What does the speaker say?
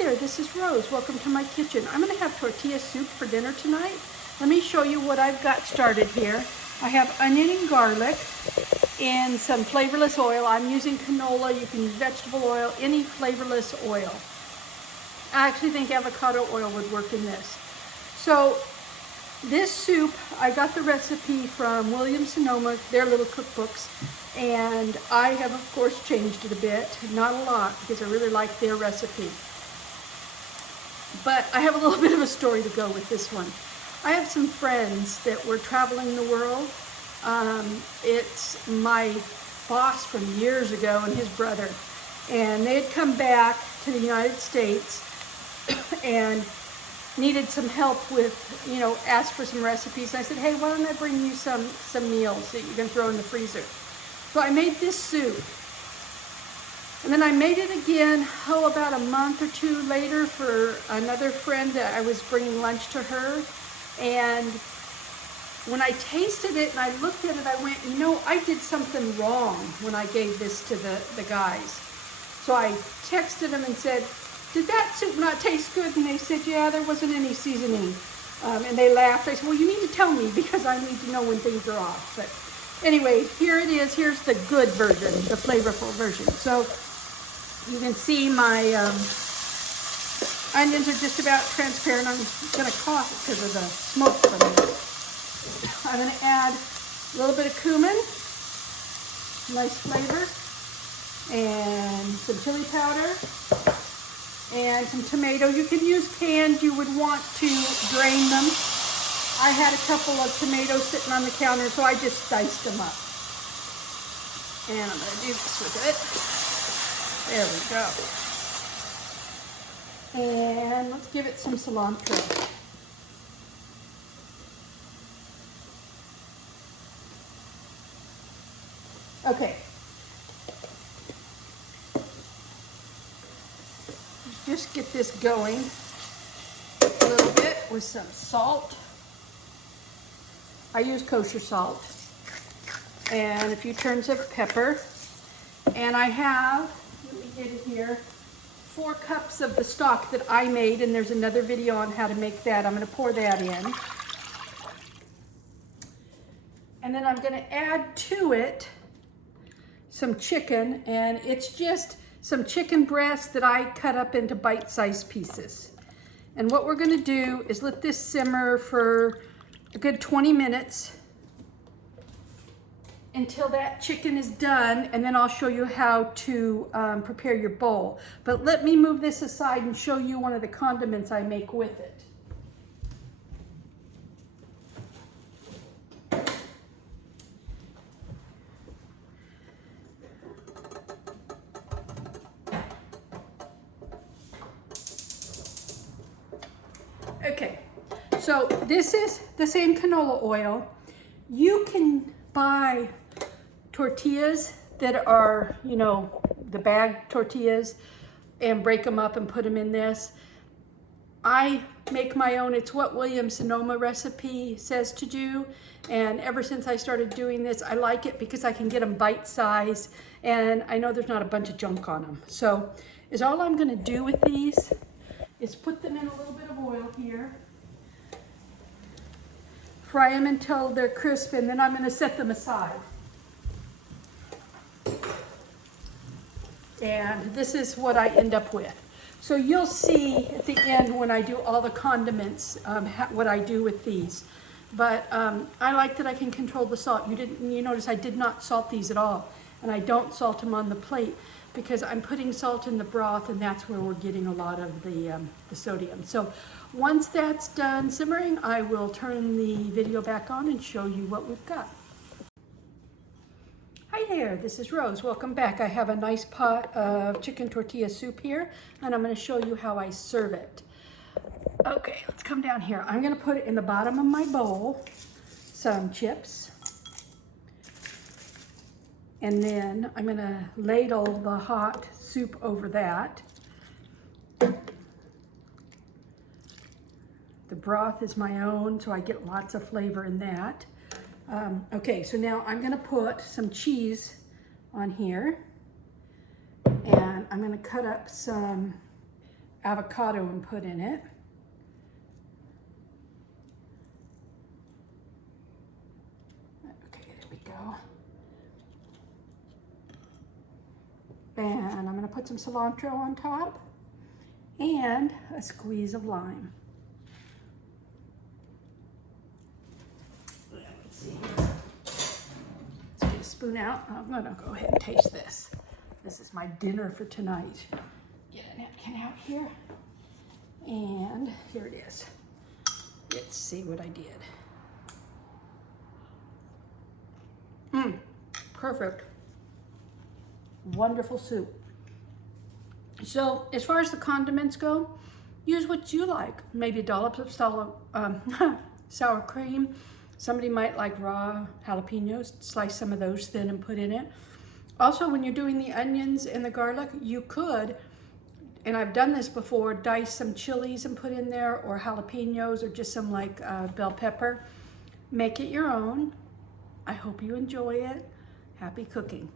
there, this is Rose. Welcome to my kitchen. I'm going to have tortilla soup for dinner tonight. Let me show you what I've got started here. I have onion and garlic in some flavorless oil. I'm using canola. You can use vegetable oil, any flavorless oil. I actually think avocado oil would work in this. So this soup, I got the recipe from Williams Sonoma, their little cookbooks, and I have of course changed it a bit, not a lot, because I really like their recipe. But I have a little bit of a story to go with this one. I have some friends that were traveling the world. It's my boss from years ago and his brother, and they had come back to the United States and needed some help with, asked for some recipes. And I said, hey, why don't I bring you some meals that you can throw in the freezer? So I made this soup. And then I made it again, about a month or two later for another friend that I was bringing lunch to her. And when I tasted it and I looked at it, I went, I did something wrong when I gave this to the guys. So I texted them and said, did that soup not taste good? And they said, yeah, there wasn't any seasoning. And they laughed. I said, well, you need to tell me because I need to know when things are off. But anyway, here it is. Here's the good version, the flavorful version. So you can see my onions are just about transparent. I'm going to cough because of the smoke from this. I'm going to add a little bit of cumin, nice flavor, and some chili powder, and some tomato. You can use canned. You would want to drain them. I had a couple of tomatoes sitting on the counter, so I just diced them up. And I'm going to do this with it. There we go. And let's give it some cilantro. Okay. Just get this going a little bit with some salt. I use kosher salt and a few turns of pepper. And I have, let me get it here, 4 cups of the stock that I made, and there's another video on how to make that. I'm going to pour that in. And then I'm going to add to it some chicken, and it's just some chicken breast that I cut up into bite-sized pieces. And what we're going to do is let this simmer for a good 20 minutes until that chicken is done, and then I'll show you how to prepare your bowl. But let me move this aside and show you one of the condiments I make with it. Okay, so this is the same canola oil. You can buy tortillas that are, the bag tortillas, and break them up and put them in this. I make my own. It's what Williams Sonoma recipe says to do. And ever since I started doing this, I like it because I can get them bite-sized, and I know there's not a bunch of junk on them. So is all I'm gonna do with these is put them in a little bit of oil here, fry them until they're crisp, and then I'm gonna set them aside. And this is what I end up with. So you'll see at the end when I do all the condiments, what I do with these. But I like that I can control the salt. You notice I did not salt these at all. And I don't salt them on the plate because I'm putting salt in the broth, and that's where we're getting a lot of the sodium. So once that's done simmering, I will turn the video back on and show you what we've got. Hi there, this is Rose. Welcome back. I have a nice pot of chicken tortilla soup here, and I'm going to show you how I serve it. Okay, let's come down here. I'm going to put it in the bottom of my bowl, some chips, and then I'm going to ladle the hot soup over that. The broth is my own, so I get lots of flavor in that. Okay, so now I'm going to put some cheese on here, and I'm going to cut up some avocado and put in it. Okay, there we go. And I'm going to put some cilantro on top and a squeeze of lime. Let's see. Let's get a spoon out. I'm going to go ahead and taste this. This is my dinner for tonight. Get a napkin out here. And here it is. Let's see what I did. Perfect. Wonderful soup. So as far as the condiments go, use what you like. Maybe dollops of sour cream. Somebody might like raw jalapenos. Slice some of those thin and put in it. Also, when you're doing the onions and the garlic, you could, and I've done this before, dice some chilies and put in there, or jalapenos, or just some like bell pepper. Make it your own. I hope you enjoy it. Happy cooking.